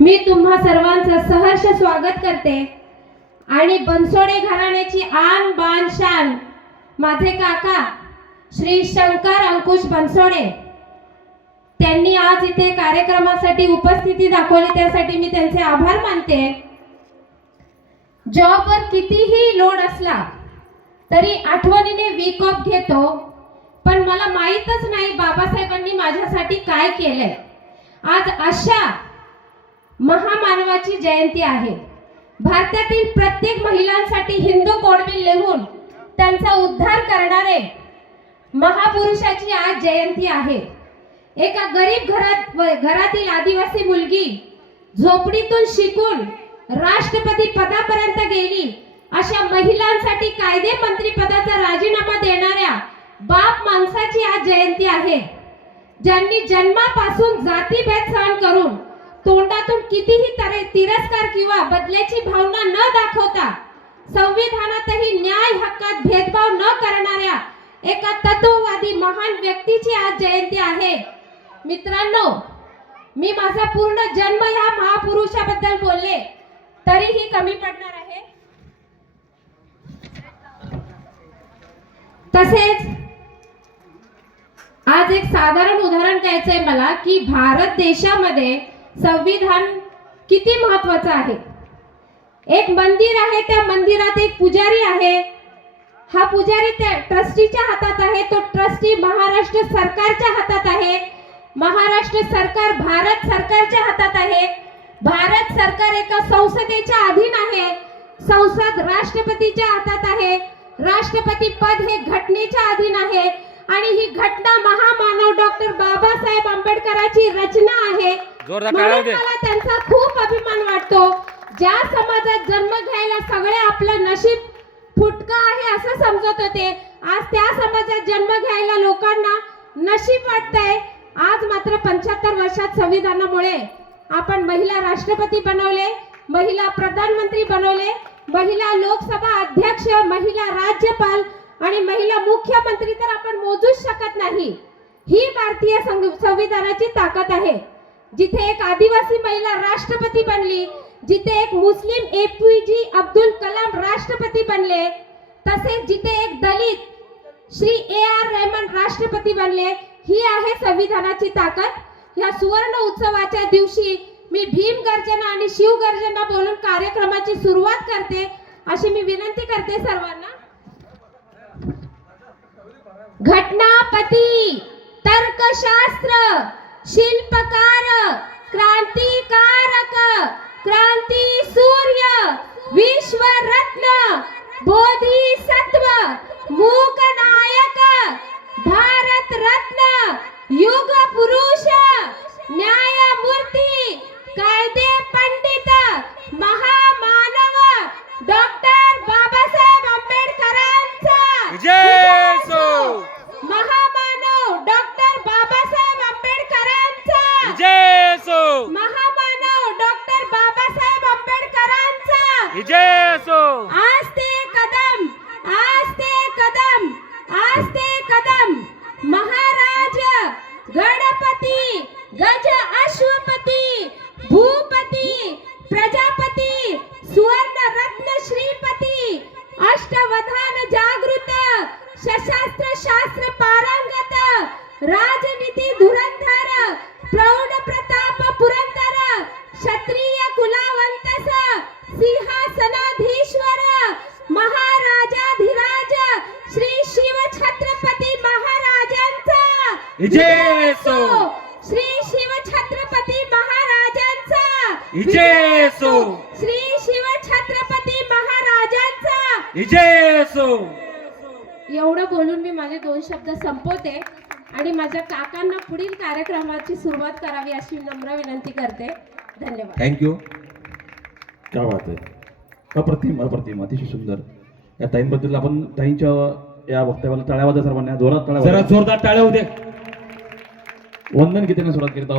मी तुम्हा सर्वांचं सहर्ष स्वागत करते. आणि बनसोडे घराण्याची आन बान शान माझे काका श्री शंकर अंकुश बनसोडे. त्यांनी आज इथे कार्यक्रमासाठी उपस्थिती दाखवली त्यासाठी मी त्यांचे आभार मानते. जॉबवर कितीही लोड असला तरी आठवणीने वीक ऑफ घेतो पण मला माहीतच नाही बाबासाहेबांनी माझ्यासाठी काय केलंय. आज अशा महामानवाची जयंती आहे. भारतातील प्रत्येक महिलांसाठी हिंदू कोडबिल लिहून त्यांचा उद्धार करणारे महापुरुषाची आज जयंती आहे. एका गरीब घरात घरातील आदिवासी मुलगी झोपडीतून शिकून राष्ट्रपती पदापर्यंत गेली अशा महिलांसाठी कायदे मंत्री पदाचा राजीनामा देणाऱ्या बाप माणसाची आज जयंती आहे. ज्यांनी जन्मापासून जातीभेद सहन करून तोंडातून कितीही तरे तिरस्कार किंवा बदल्याची भावना न दाखवता संविधानातही न्याय हक्कात भेदभाव न करणाऱ्या एका तत्ववादी महान व्यक्तीची आज जयंती आहे. मित्रांनो मी माझा पूर्ण जन्म ह्या महापुरुषाबद्दल बोलले तरीही कमी पडणार आहे. तसेच आज एक साधारण उदाहरण द्यायचंय मला की भारत देशामध्ये संविधान किती महत्वाचं आहे? एक मंदिर आहे त्या मंदिरात एक पुजारी आहे. हा पुजारी त्या ट्रस्टीच्या हातात आहे तो ट्रस्टी महाराष्ट्र सरकारच्या हातात आहे. महाराष्ट्र सरकार भारत सरकारच्या हातात आहे. भारत सरकार एका संसदेच्या अधीन आहे. संसद राष्ट्रपतीच्या हातात आहे. राष्ट्रपती पद हे घटनेच्या अधीन आहे. आणि ही घटना महामानव डॉक्टर बाबासाहेब आंबेडकरांची रचना आहे. जोरदार म्हणून. मला त्यांचा खूप अभिमान वाटतो. ज्या समाजात जन्म घ्यायला सगळे आपलं नशीब फुटका आहे असं समजत होते आज त्या समाजात जन्म घ्यायला लोकांना नशीब वाटतंय. आज मात्र पंच्याहत्तर वर्षात संविधानामुळे आपण महिला राष्ट्रपती बनवले महिला प्रधानमंत्री बनवले महिला लोकसभा अध्यक्ष महिला राज्यपाल आणि महिला मुख्यमंत्री तर आपण मोजूच शकत नाही. ही भारतीय संविधानाची ताकद आहे. जिथे एक आदिवासी महिला राष्ट्रपती बनली जिथे एक मुस्लिम एपीजी अब्दुल कलाम राष्ट्रपती बनले तसेच जिथे एक दलित श्री ए आर रहमान राष्ट्रपती बनले ही आहे संविधानाची ताकद. या सुवर्ण उत्सवाच्या दिवशी मी भीम गर्जना आणि शिव गर्जना बोलून कार्यक्रमाची सुरुवात करते अशी मी विनंती करते सर्वांना. घटनापती तर्कशास्त्र शिल्पकार क्रांतिकारक क्रांती सूर्य विश्वरत्न बोधिसत्व मूक नायक भारत रत्न युग पुरुष न्यायमूर्ती कायदे पंडित महामानव डॉक्टर बाबासाहेब आंबेडकरांचा विजय असो महामानव डॉक्टर बाबासाहेब आंबेडकरांचा विजय असो महामानव डॉक्टर बाबासाहेब आंबेडकरांचा विजय श्री शिव छत्रपती महाराजांचा! विजय श्री शिव छत्रपती महाराजांचा! विजय एवढं बोलून मी माझे दोन शब्द संपवते आणि माझ्या काकांना पुढील कार्यक्रमाची सुरुवात करावी अशी नम्र विनंती करते. धन्यवाद. थँक्यू क्या बात आहे अप्रतिम अप्रतिम अतिशय सुंदर. या ताईंबद्दल आपण ताईंच्या या वक्तव्याला टाळ्या वाजा सर्वांना. जोरात टाळ्या जरा. जोरदार टाळ्या होऊ ஒன்னன் கித்தனை சொல்றது கேட்டா